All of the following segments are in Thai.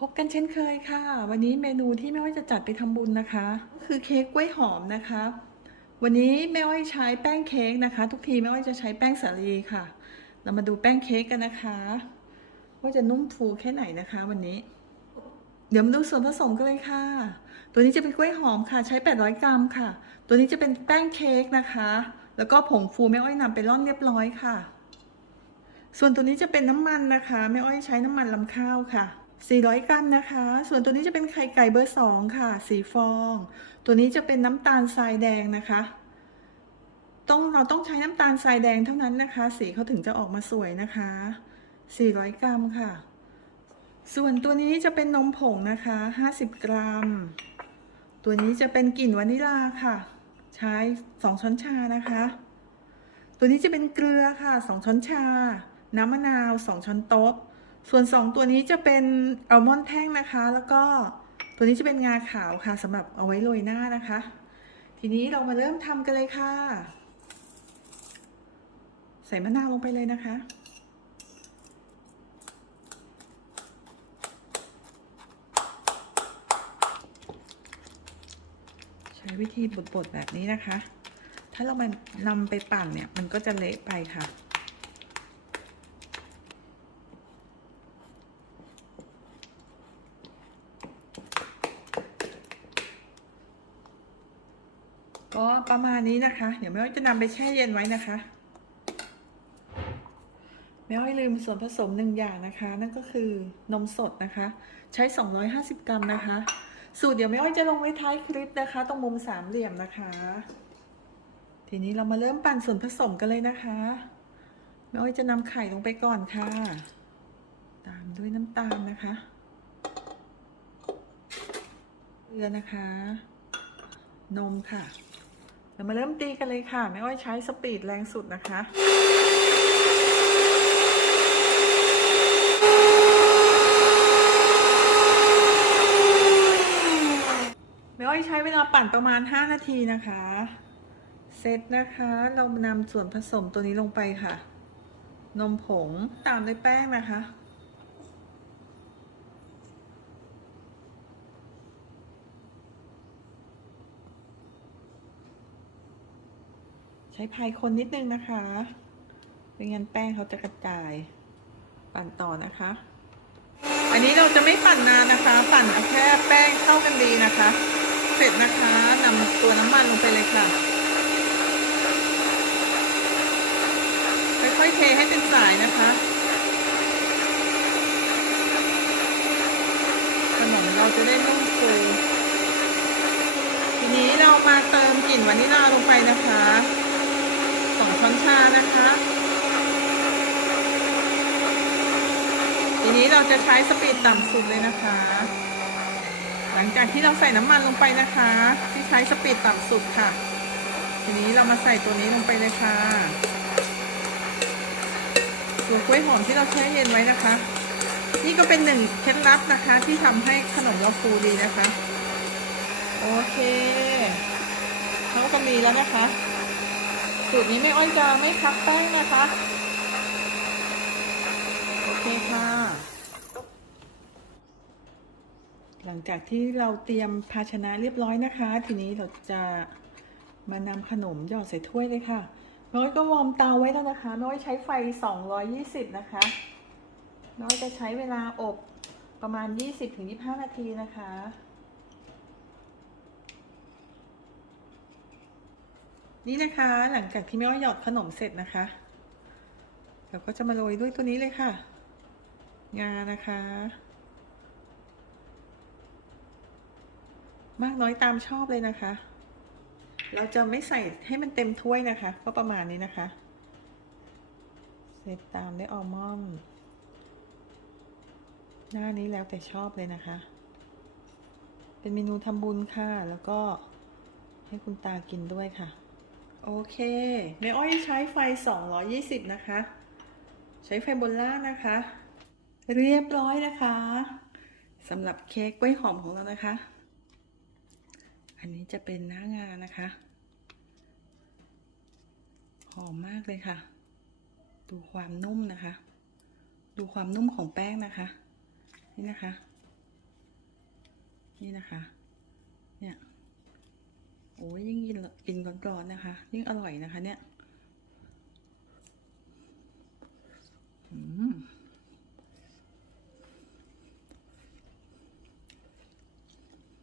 พบกันเช่นเคยค่ะ วันนี้เมนูที่แม่อ้อยจะจัดไปทำบุญนะคะ ก็คือเค้กกล้วยหอมนะคะ วันนี้แม่อ้อยใช้แป้งเค้กนะคะ ทุกทีแม่อ้อยจะใช้แป้งสาลีค่ะ เรามาดูแป้งเค้กกันนะคะ ว่าจะนุ่มฟูแค่ไหนนะคะ วันนี้ เดี๋ยวมาดูส่วนผสมกันเลยค่ะ ตัวนี้จะเป็นกล้วยหอมค่ะ ใช้ 800 กรัมค่ะ ตัวนี้จะเป็นแป้งเค้กนะคะ แล้วก็ผงฟูแม่อ้อยนำไปร่อนเรียบร้อยค่ะ ส่วนตัวนี้จะเป็นน้ำมันนะคะแม่อ้อยใช้น้ำมันลำข้าวค่ะ 400 กรัมนะคะ ส่วนตัวนี้จะเป็นไข่ไก่เบอร์ 2 ค่ะ สีฟอง ตัวนี้จะเป็นน้ำตาลทรายแดงนะคะ ต้องเราต้องใช้น้ำตาลทรายแดงเท่านั้นนะคะ สีเขาถึงจะออกมาสวยนะคะ 400 กรัมค่ะ ส่วนตัวนี้จะเป็นนมผงนะคะ 50 กรัม ตัวนี้จะเป็นกลิ่นวานิลาค่ะ ใช้ 2 ช้อนชานะคะ ตัวนี้จะเป็นเกลือค่ะ 2 ช้อนชา น้ำมะนาว 2 ช้อนโต๊ะ ส่วน 2 ตัวนี้จะเป็นอัลมอนด์แท่งนะคะ แล้วก็ตัวนี้จะเป็นงาขาวค่ะสำหรับเอาไว้โรยหน้านะคะ ทีนี้เรามาเริ่มทำกันเลยค่ะ ใส่มะนาวลงไปเลยนะคะใช้วิธีบดๆแบบนี้นะคะ ถ้าเรามันนำไปปั่นเนี่ย มันก็จะเละไปค่ะ ก็ประมาณนี้นะคะ เดี๋ยวแม่อ้อยจะนำไปแช่เย็นไว้นะคะ แม่อ้อยลืมส่วนผสมหนึ่งอย่างนะคะ นั่นก็คือนมสดนะคะ ใช้ 250 กรัมนะคะ สูตรเดี๋ยวแม่อ้อยจะลงไว้ท้ายคลิปนะคะ ตรงมุมสามเหลี่ยมนะคะ ทีนี้เรามาเริ่มปั่นส่วนผสมกันเลยนะคะแม่อ้อยจะนำไข่ลงไปก่อนค่ะ ตามด้วยน้ำตาลนะคะเกลือนะคะ นมค่ะ เรามาเริ่มตีกันเลยค่ะแม่อ้อยใช้สปีดแรงสุดนะคะแม่อ้อยใช้เวลาปั่นประมาณ 5 นาทีนะคะ เสร็จนะคะ เรานำส่วนผสมตัวนี้ลงไปค่ะ นมผงตามด้วยแป้งนะคะ ใช้พายคนนิดนึงนะคะไม่งั้นแป้งเขาจะกระจาย ปั่นต่อนะคะ อันนี้เราจะไม่ปั่นนานนะคะ ปั่นแค่แป้งเข้ากันดีนะคะ เสร็จนะคะนำตัวน้ำมันลงไปเลยค่ะค่อยๆเทให้เป็นสายนะคะขนมเราจะได้นุ่มฟูทีนี้เรามาเติมกลิ่นวานิลลาลงไปนะคะ องช้อนชานะคะ ทีนี้เราจะใช้สปีดต่ำสุดเลยนะคะ หลังจากที่เราใส่น้ำมันลงไปนะคะ ที่ใช้สปีดต่ำสุดค่ะ ทีนี้เรามาใส่ตัวนี้ลงไปเลยค่ะส่วนกล้วยหอมที่เราแช่เย็นไว้นะคะ นี่ก็เป็นหนึ่งเคล็ดลับนะคะ ที่ทำให้ขนมเราฟูดีนะคะ โอเคเขาก็มีแล้วนะคะ สูตรนี้ไม่อ้อยจะไม่คับแป้งนะคะ โอเคค่ะ หลังจากที่เราเตรียมภาชนะเรียบร้อยนะคะ ทีนี้เราจะมานำขนมหยอดใส่ถ้วยเลยค่ะ น้อยก็วอร์มเตาไว้แล้วนะคะ น้อยใช้ไฟ 220 นะคะ น้อยจะใช้เวลาอบประมาณ 20-25 นาทีนะคะ นี่นะคะหลังจากที่แม่อ้อยหยอดขนมเสร็จนะคะเราก็จะมาโรยด้วยตัวนี้เลยค่ะ งานะคะ มากน้อยตามชอบเลยนะคะ เราจะไม่ใส่ให้มันเต็มถ้วยนะคะก็ประมาณนี้นะคะ เสร็จตามด้วยอัลมอนด์หน้านี้แล้วแต่ชอบเลยนะคะ เป็นเมนูทำบุญค่ะ แล้วก็ให้คุณตากินด้วยค่ะ โอเคแม่อ้อยใช้ไฟ 220 นะคะ ใช้ไฟบนล่างนะคะ เรียบร้อยนะคะสำหรับเค้กกล้วยหอมของเรานะคะ อันนี้จะเป็นหน้างานนะคะ หอมมากเลยค่ะ ดูความนุ่มนะคะ ดูความนุ่มของแป้งนะคะ นี่นะคะ นี่นะคะ เนี่ย อ้ยยิ่งกินกินร้อนๆนะคะ ยิ่งอร่อยนะคะ เนี่ยอืม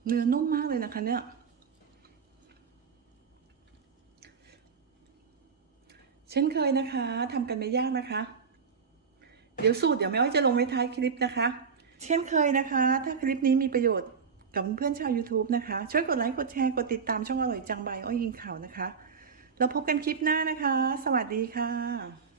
เนื้อนุ่มมากเลยนะคะ เนี่ย เช่นเคยนะคะทำกันไม่ยากนะคะ เดี๋ยวสูตรเดี๋ยวแม่อ้อยจะลงในท้ายคลิปนะคะ เช่นเคยนะคะ ถ้าคลิปนี้มีประโยชน์ กับเพื่อนๆชาว YouTube นะคะ ช่วยกดไลค์ กดแชร์ กดติดตามช่องอร่อยจังใบอ้อยยิงข่าวนะคะ แล้วพบกันคลิปหน้านะคะ สวัสดีค่ะ